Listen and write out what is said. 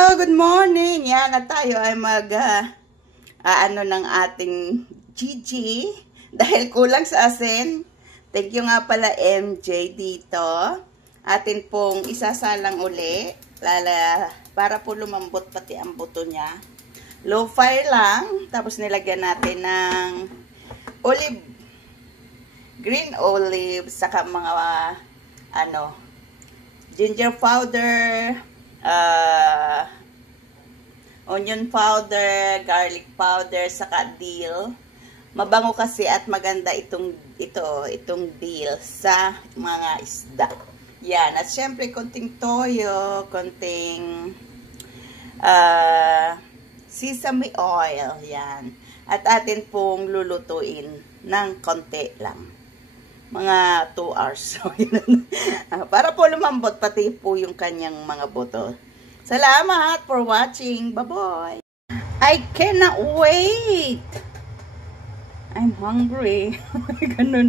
Oh, good morning! Yan, at tayo ay ano ng ating Gigi dahil kulang sa asin. Thank you nga pala MJ dito. Atin pong isasalang uli para po lumambot pati ang buto niya. Low fire lang, tapos nilagyan natin ng green olive, saka mga ginger powder, onion powder, garlic powder, saka dill. Mabango kasi at maganda itong dill sa mga isda. Yan. At syempre, konting toyo, konting sesame oil. Yan. At atin pong lulutuin ng konti lang. Mga 2 hours. Para po lumambot pati po yung kanyang mga buto. Salamat for watching. Bye-bye. I cannot wait. I'm hungry. Ganun.